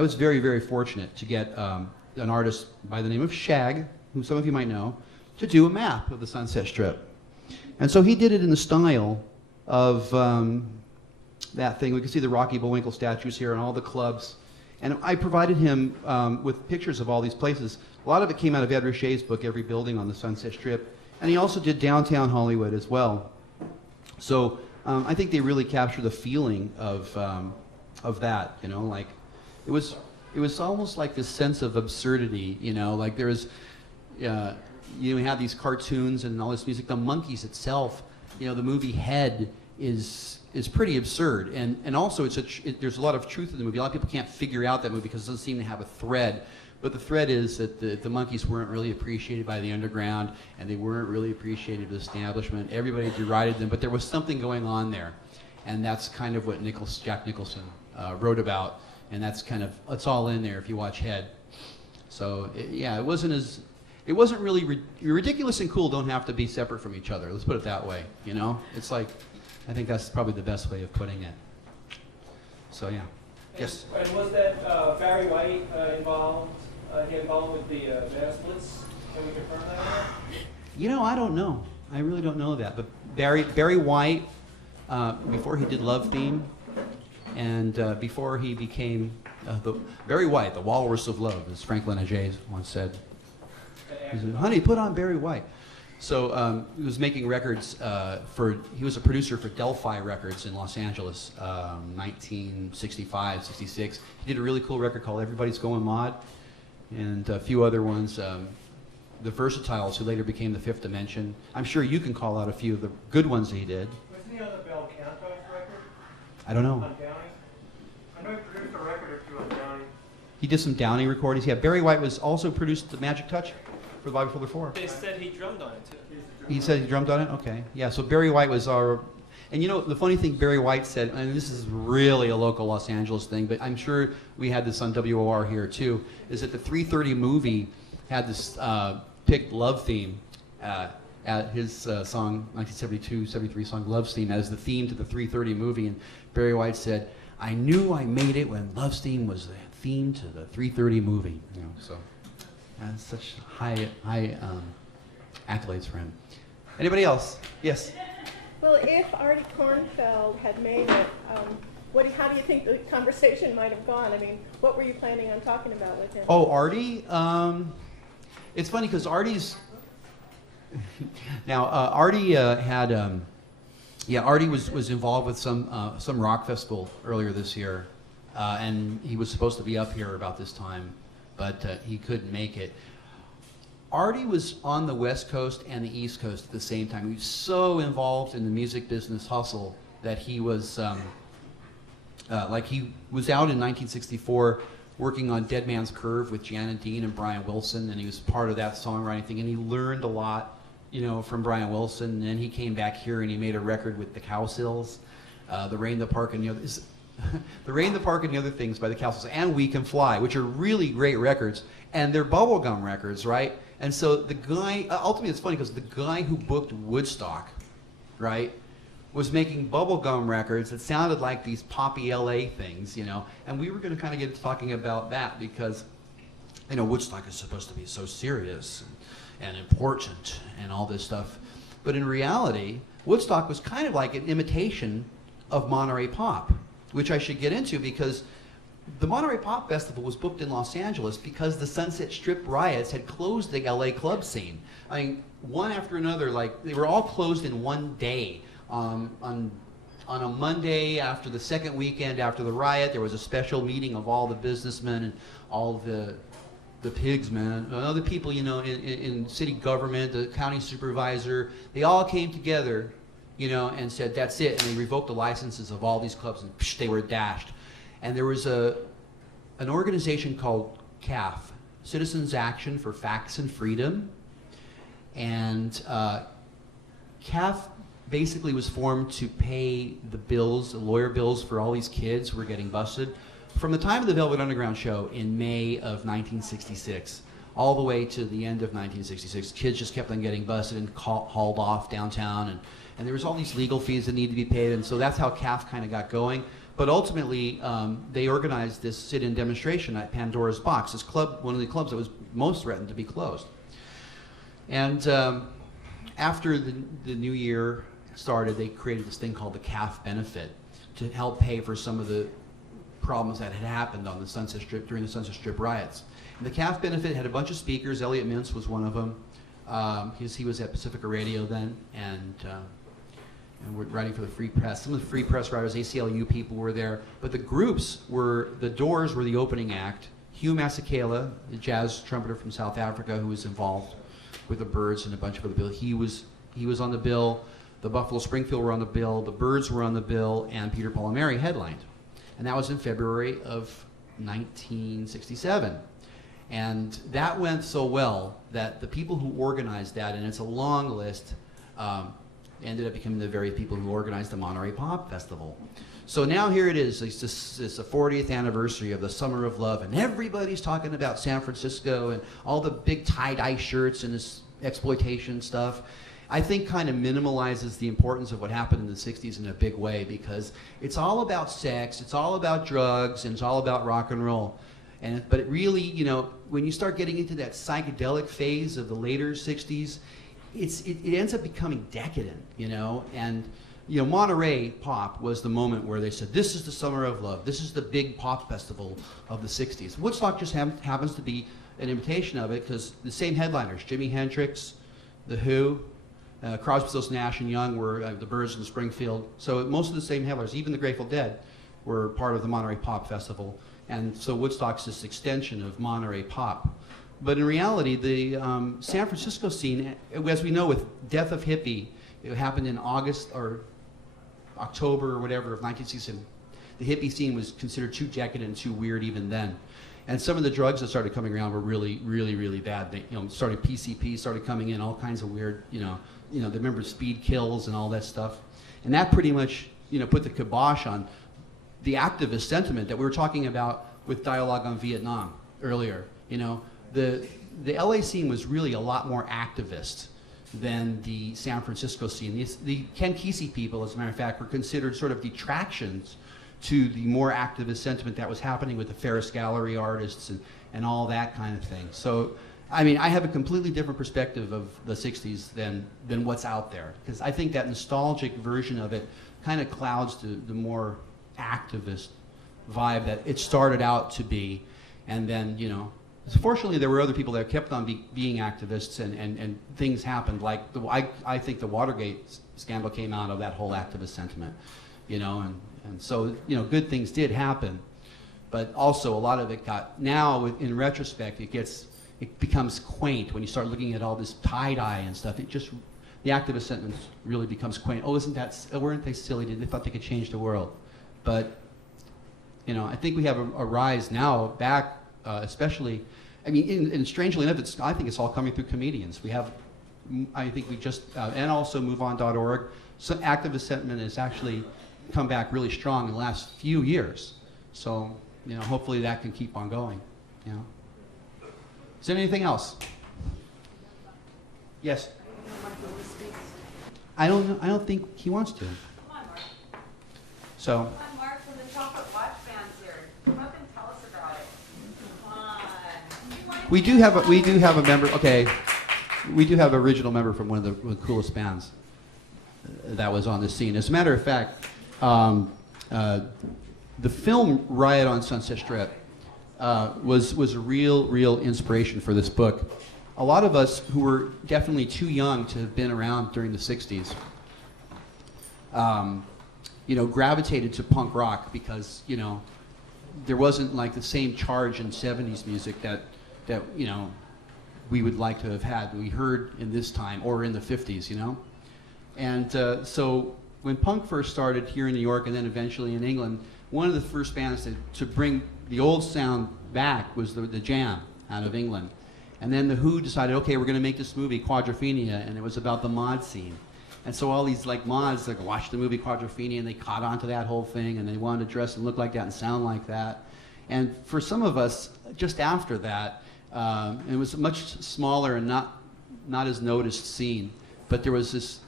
was very, very fortunate to get an artist by the name of Shag, who some of you might know, to do a map of the Sunset Strip. And so he did it in the style of that thing. We can see the Rocky Bullwinkle statues here and all the clubs. And I provided him with pictures of all these places. A lot of it came out of Ed Riche's book, Every Building on the Sunset Strip. And he also did downtown Hollywood as well. So I think they really capture the feeling of that, you know, like it was almost like this sense of absurdity, you know, like there was, you had these cartoons and all this music. The Monkees itself, you know, the movie Head is pretty absurd, and also there's a lot of truth in the movie. A lot of people can't figure out that movie because it doesn't seem to have a thread. But the thread is that the Monkees weren't really appreciated by the underground, and they weren't really appreciated by the establishment. Everybody derided them, but there was something going on there, and that's kind of what Jack Nicholson wrote about, and it's all in there if you watch Head. So it wasn't really ridiculous and cool. Don't have to be separate from each other. Let's put it that way. You know, it's like, I think that's probably the best way of putting it. So yeah. Yes. And was that Barry White involved? He involved with the Banana Splits? Can we confirm that? You know, I don't know. I really don't know that. But Barry White, before he did Love Theme, and before he became Barry White, the Walrus of Love, as Franklin Ajax once said. He said, "Honey, put on Barry White." So he was making records he was a producer for Delphi Records in Los Angeles, 1965, 66. He did a really cool record called Everybody's Going Mod, and a few other ones. The Versatiles, who later became the Fifth Dimension. I'm sure you can call out a few of the good ones that he did. Wasn't he on the Bel Canto record? I don't know. On Downey? I know he produced a record or two on Downey. He did some Downey recordings. Yeah, Barry White was also produced the Magic Touch for the Bobby Fuller 4. They said he drummed on it too. He said he drummed on it? Okay. Yeah, so Barry White was our... And you know, the funny thing Barry White said, and this is really a local Los Angeles thing, but I'm sure we had this on WOR here too, is that the 3:30 movie had this picked Love Theme at his song, 1972-73 song Love's Theme, as the theme to the 3:30 movie, and Barry White said, "I knew I made it when Love's Theme was the theme to the 3:30 movie. You know, so that's such high accolades for him. Anybody else? Yes. Well, if Artie Kornfeld had made it, how do you think the conversation might have gone? I mean, what were you planning on talking about with him? Oh, Artie? It's funny because Artie's... Now, Artie Artie was involved with some rock festival earlier this year, and he was supposed to be up here about this time, but he couldn't make it. Artie was on the West Coast and the East Coast at the same time. He was so involved in the music business hustle that he was, he was out in 1964 working on Dead Man's Curve with Janet Dean and Brian Wilson, and he was part of that songwriting thing, and he learned a lot, from Brian Wilson. And then he came back here and he made a record with the Cowsills, The Rain, the Park, and the Others. The Rain, the Park, and the Other Things by the Cowsills, and We Can Fly, which are really great records, and they're bubblegum records, right? And so the guy, ultimately it's funny because the guy who booked Woodstock, right, was making bubblegum records that sounded like these poppy LA things, and we were going to kind of get talking about that because, Woodstock is supposed to be so serious and important and all this stuff. But in reality, Woodstock was kind of like an imitation of Monterey Pop, which I should get into because the Monterey Pop Festival was booked in Los Angeles because the Sunset Strip riots had closed the LA club scene. I mean, one after another, they were all closed in one day. On a Monday after the second weekend after the riot, there was a special meeting of all the businessmen and all the pigs, man, and other people, in city government, the county supervisor. They all came together, and said, that's it. And they revoked the licenses of all these clubs, and they were dashed. And there was an organization called CAF, Citizens Action for Facts and Freedom. And CAF basically was formed to pay the bills, the lawyer bills for all these kids who were getting busted. From the time of the Velvet Underground show in May of 1966, all the way to the end of 1966, kids just kept on getting busted and hauled off downtown. And there was all these legal fees that needed to be paid. And so that's how CAF kind of got going. But ultimately, they organized this sit-in demonstration at Pandora's Box, this club, one of the clubs that was most threatened to be closed. And after the new year started, they created this thing called the CAF benefit to help pay for some of the problems that had happened on the Sunset Strip during the Sunset Strip riots. And the CAF benefit had a bunch of speakers. Elliot Mintz was one of them. He was at Pacifica Radio then, and we're writing for the Free Press. Some of the Free Press writers, ACLU people were there, but the groups were, the Doors were the opening act. Hugh Masekela, the jazz trumpeter from South Africa who was involved with the Byrds and a bunch of other bills, he was on the bill. The Buffalo Springfield were on the bill, the Byrds were on the bill, and Peter, Paul, and Mary headlined. And that was in February of 1967. And that went so well that the people who organized that, and it's a long list, ended up becoming the very people who organized the Monterey Pop Festival. So now here it is, it's the 40th anniversary of the Summer of Love, and everybody's talking about San Francisco and all the big tie-dye shirts and this exploitation stuff. I think kind of minimalizes the importance of what happened in the 60s in a big way because it's all about sex, it's all about drugs, and it's all about rock and roll. But it really, when you start getting into that psychedelic phase of the later 60s, it ends up becoming decadent, and Monterey Pop was the moment where they said, this is the Summer of Love, this is the big pop festival of the 60s. Woodstock just happens to be an imitation of it because the same headliners, Jimi Hendrix, The Who, Crosby, Stills, Nash and Young were the Byrds in Springfield. So most of the same headliners, even the Grateful Dead, were part of the Monterey Pop Festival. And so Woodstock's this extension of Monterey Pop. But in reality, the San Francisco scene, as we know with Death of Hippie, it happened in August or October or whatever of 1967. The hippie scene was considered too decadent and too weird even then. And some of the drugs that started coming around were really, really, really bad. They, started PCP, started coming in, all kinds of weird, they remember speed kills and all that stuff. And that pretty much, put the kibosh on the activist sentiment that we were talking about with Dialogue on Vietnam earlier. The LA scene was really a lot more activist than the San Francisco scene. The Ken Kesey people, as a matter of fact, were considered sort of detractions to the more activist sentiment that was happening with the Ferris Gallery artists and all that kind of thing. So, I mean, I have a completely different perspective of the 60s than what's out there, because I think that nostalgic version of it kind of clouds the more activist vibe that it started out to be. And then, you know, fortunately there were other people that kept on being activists, and things happened. Like, I think the Watergate scandal came out of that whole activist sentiment, you know, and so, you know, good things did happen. But also a lot of it got, now in retrospect, it becomes quaint when you start looking at all this tie-dye and stuff. The activist sentiment really becomes quaint. Oh, weren't they silly? They thought they could change the world. But, you know, I think we have a rise now back, especially, I mean, and strangely enough, I think it's all coming through comedians. I think we just, and also MoveOn.org, so activist sentiment has actually come back really strong in the last few years. So, you know, hopefully that can keep on going, you know. Is there anything else? Yes? I don't know. I don't think he wants to. Come on, Mark. So. Come on, Mark, from the Chocolate Watch Band's here. Come up and tell us about it. Come on. We do have a member. Okay, we do have an original member from one of the coolest bands that was on the scene. As a matter of fact, the film Riot on Sunset Strip was a real inspiration for this book. A lot of us who were definitely too young to have been around during the 60s, you know, gravitated to punk rock because, you know, there wasn't like the same charge in 70s music that you know, we would like to have had, we heard in this time, or in the 50s, you know? And so when punk first started here in New York and then eventually in England, one of the first bands to bring the old sound back was the Jam out of England. And then the Who decided, okay, we're going to make this movie, Quadrophenia, and it was about the mod scene. And so all these like mods like watched the movie Quadrophenia, and they caught on to that whole thing, and they wanted to dress and look like that and sound like that. And for some of us, just after that, it was a much smaller and not as noticed scene, but there was this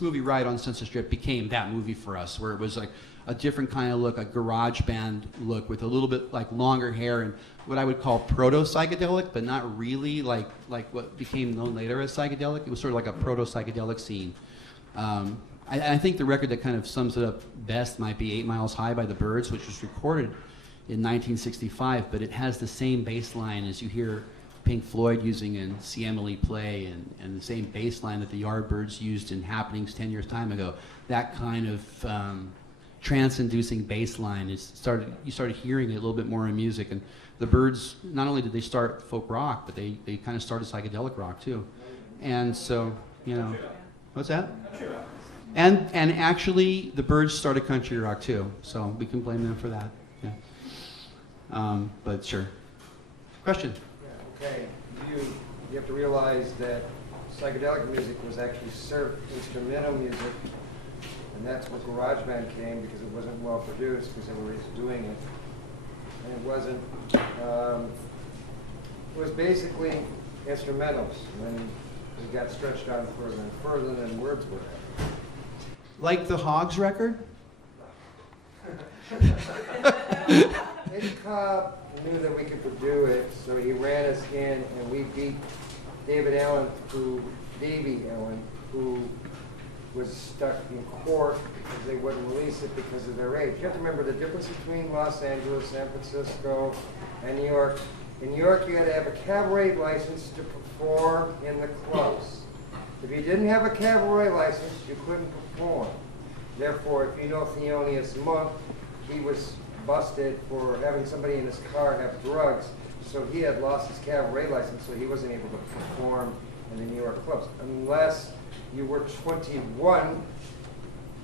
movie, Riot on Sunset Strip, became that movie for us, where it was like a different kind of look, a garage band look with a little bit like longer hair and what I would call proto-psychedelic, but not really like what became known later as psychedelic. It was sort of like a proto-psychedelic scene. I think the record that kind of sums it up best might be 8 Miles High by the Byrds, which was recorded in 1965, but it has the same bass line as you hear Pink Floyd using in See Emily Play, and the same bass line that the Yardbirds used in Happenings 10 years time ago. That kind of trance-inducing bass line, you started hearing it a little bit more in music. And the Byrds, not only did they start folk rock, but they kind of started psychedelic rock too. And so, you know, what's that? And actually, the Byrds started country rock too, so we can blame them for that. Yeah. But sure. Question? Yeah, okay. You have to realize that psychedelic music was actually surf instrumental music, and that's what garage band came, because it wasn't well produced, because everybody's doing it. And it wasn't, it was basically instrumentals, and then it got stretched out further and further than words were. Like the Hogs record? Eddie Cobb knew that we could do it, so he ran us in, and we beat Davy Allen, who was stuck in court because they wouldn't release it because of their age. You have to remember the difference between Los Angeles, San Francisco, and New York. In New York, you had to have a cabaret license to perform in the clubs. If you didn't have a cabaret license, you couldn't perform. Therefore, if you know Thelonious Monk, he was busted for having somebody in his car have drugs, so he had lost his cabaret license, so he wasn't able to perform in the New York clubs. Unless you were 21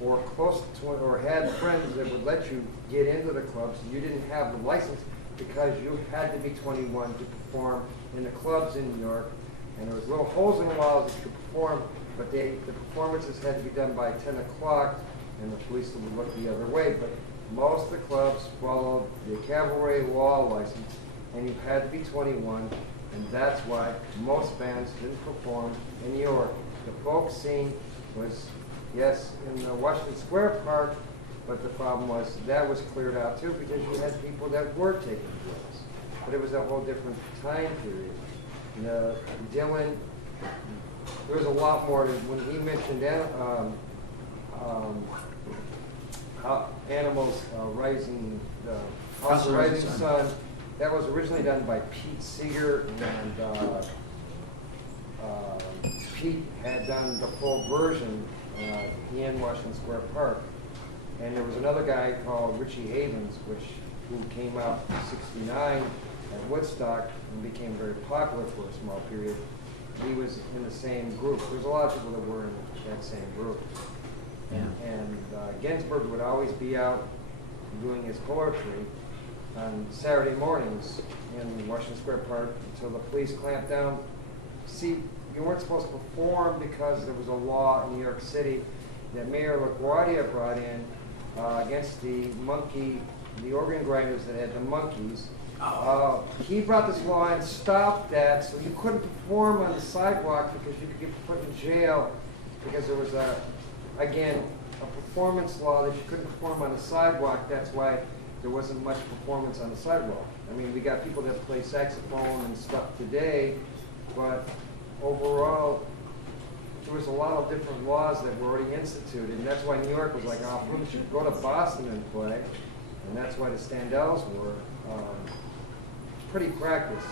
or close to 20, or had friends that would let you get into the clubs, you didn't have the license because you had to be 21 to perform in the clubs in New York. And there was little holes in the walls that you could perform, but the performances had to be done by 10 o'clock, and the police would look the other way. But most of the clubs followed the cabaret law license, and you had to be 21, and that's why most bands didn't perform in New York. The folk scene was, yes, in the Washington Square Park, But the problem was that was cleared out too because you had people that were taking drugs. But it was a whole different time period. Dylan, there was a lot more when he mentioned animals rising, House of the Rising Sun. That was originally done by Pete Seeger, and Pete had done the full version in Washington Square Park. And there was another guy called Richie Havens, who came out in '69 at Woodstock and became very popular for a small period. He was in the same group. There's a lot of people that were in that same group. Yeah. And Ginsberg would always be out doing his poetry on Saturday mornings in Washington Square Park until the police clamped down. See, you weren't supposed to perform because there was a law in New York City that Mayor LaGuardia brought in against the organ grinders that had the monkeys. He brought this law and stopped that, so you couldn't perform on the sidewalk because you could get put in jail because there was a performance law that you couldn't perform on the sidewalk. That's why there wasn't much performance on the sidewalk. I mean, we got people that play saxophone and stuff today, but overall, there was a lot of different laws that were already instituted, and that's why New York was like, oh, you should go to Boston and play, and that's why the Standells were pretty practiced.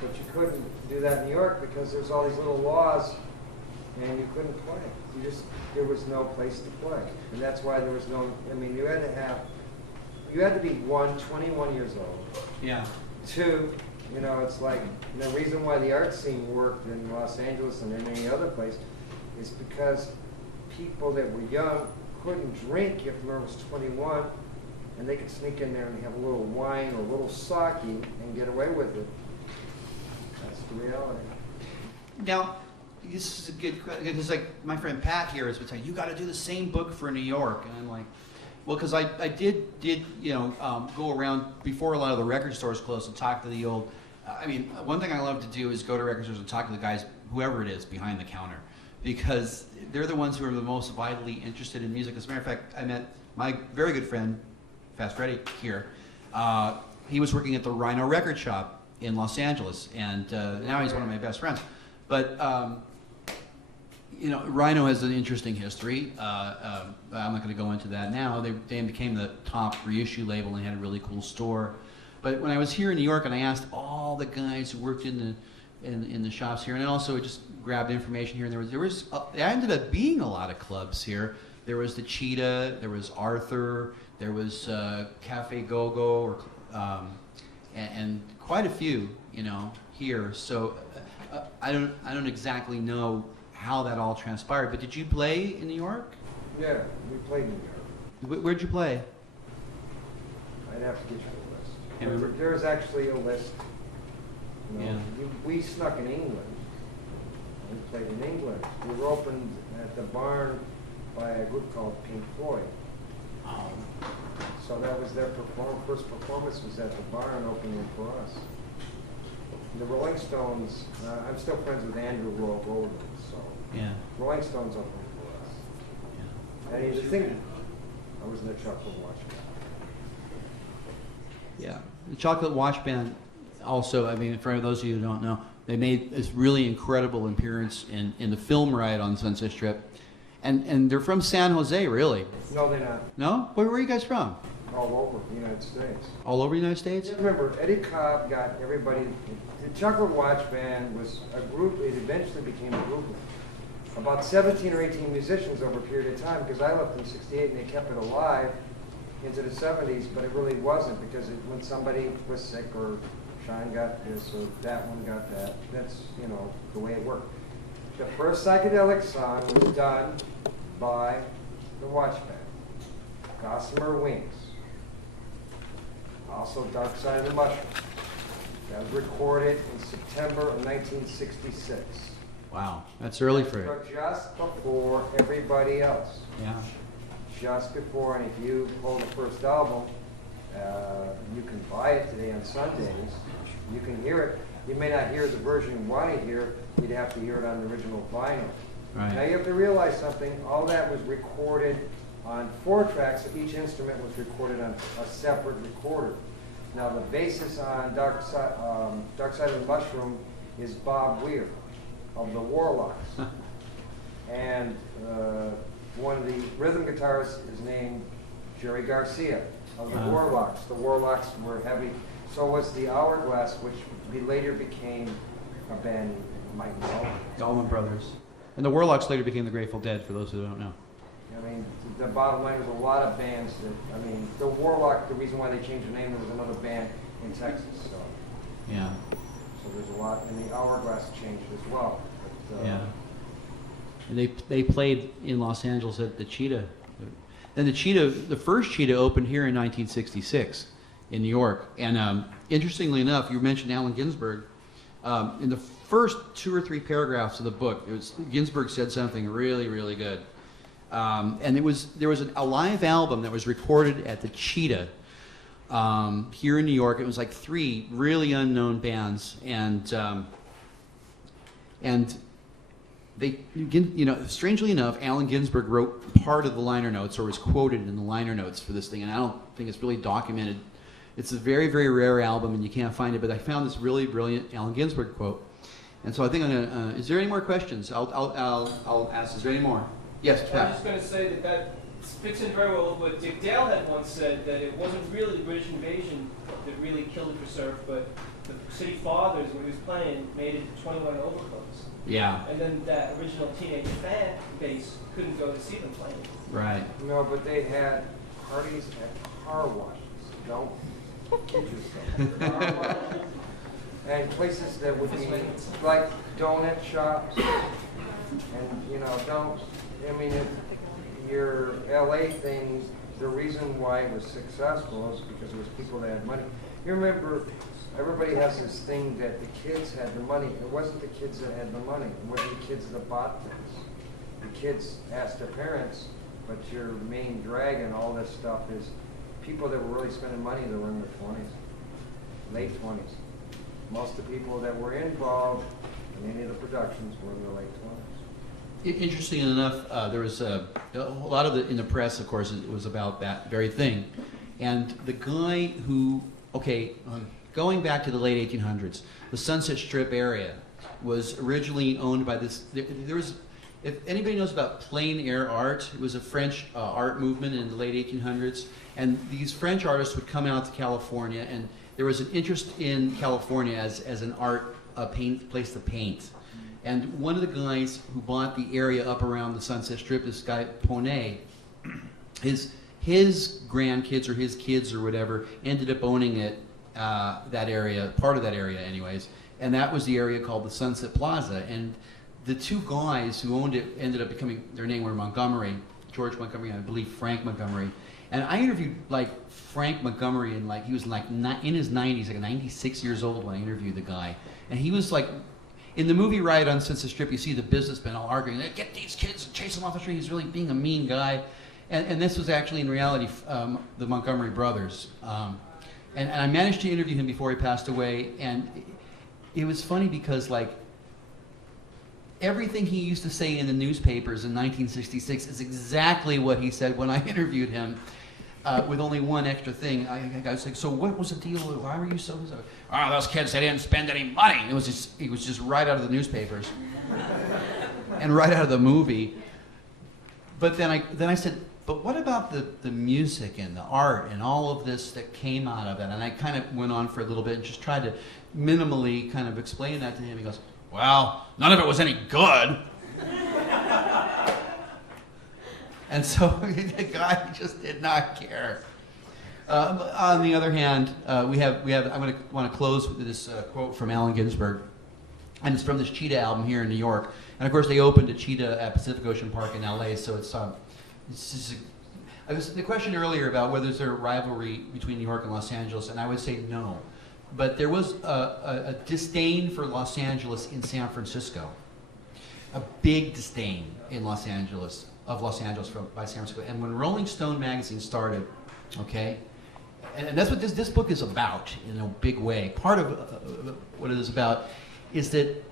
But you couldn't do that in New York because there's all these little laws, and you couldn't play. There was no place to play, and that's why there was no. I mean, you had to be 21 years old. Yeah. 2, it's like the reason why the art scene worked in Los Angeles and in any other place is because people that were young couldn't drink if they was 21, and they could sneak in there and have a little wine or a little sake and get away with it. That's the reality. Now, this is a good question. It's like my friend Pat here has been saying, you got to do the same book for New York. And I'm like, well, because I did go around before a lot of the record stores closed and talk to the old. I mean, one thing I love to do is go to record stores and talk to the guys, whoever it is, behind the counter, because they're the ones who are the most vitally interested in music. As a matter of fact, I met my very good friend, Fast Freddy, here. He was working at the Rhino Record Shop in Los Angeles, and now he's one of my best friends. But Rhino has an interesting history. I'm not going to go into that now. They became the top reissue label and had a really cool store. But when I was here in New York, and I asked all the guys who worked in the shops here, and also just grabbed information here, and there ended up being a lot of clubs here. There was the Cheetah, there was Arthur, there was Cafe Go-Go, and quite a few, here. So I don't exactly know how that all transpired. But did you play in New York? Yeah, we played in New York. Where'd you play? I'd have to get you the list. Yeah, There's actually a list. Yeah. We snuck in England. We played in England. We were opened at the Barn by a group called Pink Floyd. So that was their first performance was at the Barn opening for us. The Rolling Stones, I'm still friends with Andrew Roll, so Yeah. Rolling Stones opening for us. Yeah. And the thing, I was in the Chocolate Watch Band. Yeah. The Chocolate Watch Band also, I mean, for those of you who don't know, they made this really incredible appearance in the film Riot on Sunset Strip. And they're from San Jose, really. No, they're not. No? Where are you guys from? All over the United States. All over the United States? Remember, Eddie Cobb got everybody. The Chocolate Watch Band was a group. It eventually became a group of about 17 or 18 musicians over a period of time, because I left in '68 and they kept it alive into the '70s, but it really wasn't, because when somebody was sick or Sean got this or that one got that, that's, the way it worked. The first psychedelic song was done by the Watch Band. Gossamer Wings. Also Dark Side of the Mushroom. That was recorded in September of 1966. Wow, that's early for you. But just before everybody else. Yeah. Just before, and if you pull the first album, you can buy it today on Sundays. You can hear it. You may not hear the version you want to hear. You'd have to hear it on the original vinyl. Right. Now you have to realize something. All that was recorded on 4 tracks. Each instrument was recorded on a separate recorder. Now the bassist on Dark Side of the Mushroom is Bob Weir of the Warlocks. And one of the rhythm guitarists is named Jerry Garcia of the Warlocks. The Warlocks were heavy. So was the Hourglass, which later became a band you might know. The Allman Brothers. And the Warlocks later became the Grateful Dead, for those who don't know. I mean, the bottom line was a lot of bands that, I mean, the Warlock, the reason why they changed their name, there was another band in Texas. So, Yeah. so there's a lot, and the Hourglass changed as well. But, Yeah. And they played in Los Angeles at the Cheetah. Then the first Cheetah opened here in 1966 in New York. And interestingly enough, you mentioned Allen Ginsberg. In the first 2 or 3 paragraphs of the book, Ginsberg said something really, really good. And there was a live album that was recorded at the Cheetah here in New York. It was like 3 really unknown bands, and they, strangely enough, Allen Ginsberg wrote part of the liner notes, or was quoted in the liner notes for this thing, and I don't think it's really documented. It's a very, very rare album, and you can't find it, but I found this really brilliant Allen Ginsberg quote. And so I think I'm gonna, is there any more questions? I'll ask, is there any more? Yes, I was Pat. just going to say that fits in very well with what Dick Dale had once said, that it wasn't really the British invasion that really killed the Preserve, but the City Fathers, when he was playing, made it 21 overcoats. Yeah. And then that original teenage fan base couldn't go to see them playing. Right. No, but they had parties at car washes. Don't kid yourself. Car washes. And places that would be like donut shops. And, if your LA thing, the reason why it was successful is because it was people that had money. You remember, everybody has this thing that the kids had the money. It wasn't the kids that had the money. It wasn't the kids that bought things. The kids asked their parents, but your main drag and all this stuff is people that were really spending money that were in their 20s, late 20s. Most of the people that were involved in any of the productions were in their late 20s. Interesting enough, there was a lot of in the press, of course, it was about that very thing. And the guy who, going back to the late 1800s, the Sunset Strip area was originally owned by this, there was, if anybody knows about plein air art, it was a French art movement in the late 1800s. And these French artists would come out to California, and there was an interest in California as an art place to paint. And one of the guys who bought the area up around the Sunset Strip, this guy Ponet, his grandkids or his kids or whatever ended up owning it, that area, part of that area anyways, and that was the area called the Sunset Plaza. And the 2 guys who owned it ended up becoming, their name were Montgomery, George Montgomery, and I believe Frank Montgomery. And I interviewed Frank Montgomery, and he was in his 90s, 96 years old when I interviewed the guy, and he was like. In the movie Riot on Sunset Strip, you see the businessmen all arguing, get these kids and chase them off the street. He's really being a mean guy. And this was actually, in reality, the Montgomery brothers. And I managed to interview him before he passed away. And it was funny because, everything he used to say in the newspapers in 1966 is exactly what he said when I interviewed him. With only one extra thing. I was like, so what was the deal? Why were you so? Oh, those kids, they didn't spend any money. It was just right out of the newspapers, and right out of the movie. But then I said, but what about the music and the art and all of this that came out of it? And I kind of went on for a little bit and just tried to minimally kind of explain that to him. He goes, well, none of it was any good. And so the guy just did not care. On the other hand, I'm going to want to close with this quote from Allen Ginsberg, and it's from this Cheetah album here in New York. And of course, they opened a Cheetah at Pacific Ocean Park in LA. So it's just the question earlier about whether there's a rivalry between New York and Los Angeles, and I would say no. But there was a disdain for Los Angeles in San Francisco, a big disdain in Los Angeles. Of Los Angeles by San Francisco. And when Rolling Stone magazine started, and that's what this book is about in a big way. Part of what it is about is that,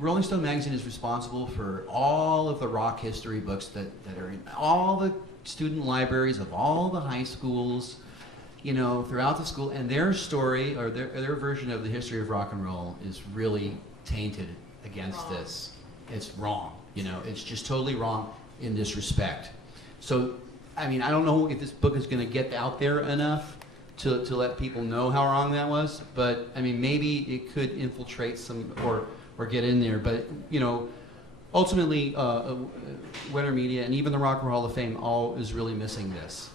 Rolling Stone magazine is responsible for all of the rock history books that are in all the student libraries of all the high schools, you know, throughout the school, and their story or their version of the history of rock and roll is really tainted against this. It's wrong, you know, it's just totally wrong in this respect. So, I mean, I don't know if this book is going to get out there enough to let people know how wrong that was, but I mean, maybe it could infiltrate some or get in there. But you know, ultimately, Winter Media and even the Rock and Roll Hall of Fame all is really missing this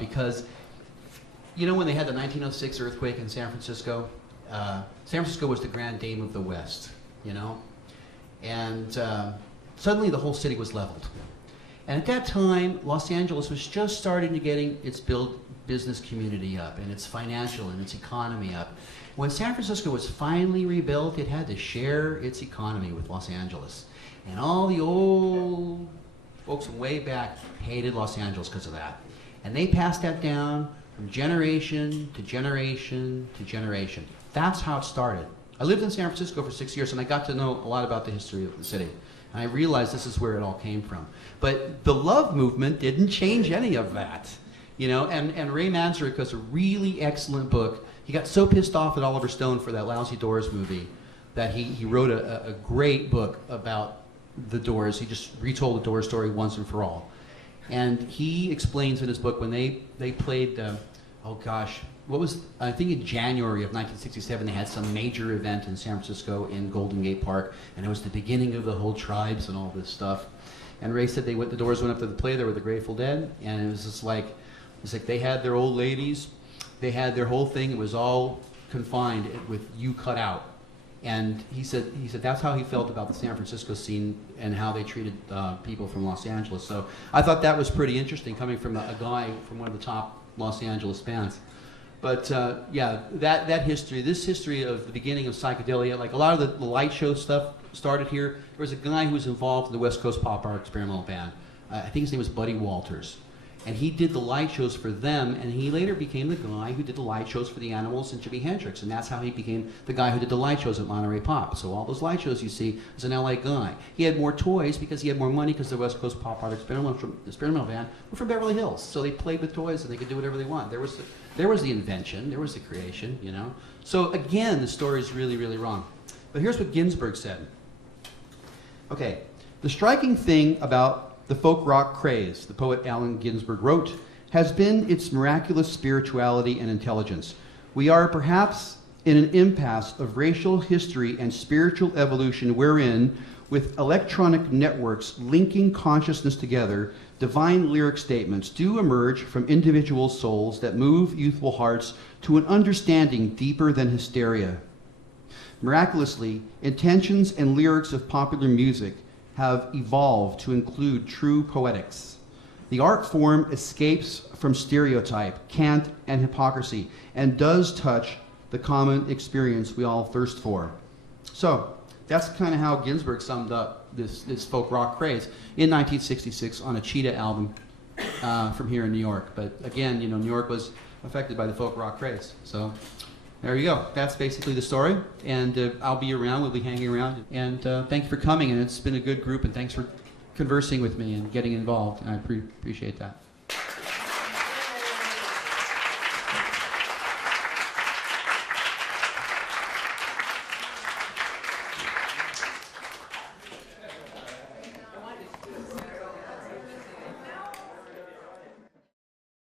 because you know when they had the 1906 earthquake in San Francisco, San Francisco was the grand dame of the West, you know, and suddenly the whole city was leveled. And at that time, Los Angeles was just starting to getting its business community up and its financial and its economy up. When San Francisco was finally rebuilt, it had to share its economy with Los Angeles. And all the old folks from way back hated Los Angeles because of that. And they passed that down from generation to generation to generation. That's how it started. I lived in San Francisco for 6 years and I got to know a lot about the history of the city. And I realized this is where it all came from. But the love movement didn't change any of that. You know, and Ray Manzarek has a really excellent book. He got so pissed off at Oliver Stone for that lousy Doors movie that he wrote a great book about the Doors. He just retold the Doors story once and for all. And he explains in his book when they played, oh gosh, what was, I think in January of 1967, they had some major event in San Francisco in Golden Gate Park, and it was the beginning of the whole tribes and all this stuff. And Ray said the Doors went up to the play there with the Grateful Dead, and it was just like, it's like they had their old ladies, they had their whole thing, it was all confined with you cut out. And he said that's how he felt about the San Francisco scene and how they treated people from Los Angeles. So I thought that was pretty interesting coming from a guy from one of the top Los Angeles bands. But yeah, that history, this history of the beginning of psychedelia, like a lot of the light show stuff started here. There was a guy who was involved in the West Coast Pop Art Experimental Band. I think his name was Buddy Walters. And he did the light shows for them, and he later became the guy who did the light shows for the Animals and Jimi Hendrix, and that's how he became the guy who did the light shows at Monterey Pop. So all those light shows you see is an LA guy. He had more toys because he had more money because the West Coast Pop Art Experimental Band were from Beverly Hills, so they played with toys and they could do whatever they want. There was the invention, there was the creation, you know. So again, the story is really, really wrong. But here's what Ginsberg said. Okay, the striking thing about the folk rock craze, the poet Allen Ginsberg wrote, has been its miraculous spirituality and intelligence. We are perhaps in an impasse of racial history and spiritual evolution wherein, with electronic networks linking consciousness together, divine lyric statements do emerge from individual souls that move youthful hearts to an understanding deeper than hysteria. Miraculously, intentions and lyrics of popular music have evolved to include true poetics. The art form escapes from stereotype, cant, and hypocrisy, and does touch the common experience we all thirst for. So, that's kind of how Ginsberg summed up this folk rock craze in 1966 on a Cheetah album from here in New York. But again, you know, New York was affected by the folk rock craze. So there you go. That's basically the story. And I'll be around. We'll be hanging around. And thank you for coming. And it's been a good group. And thanks for conversing with me and getting involved. And I appreciate that.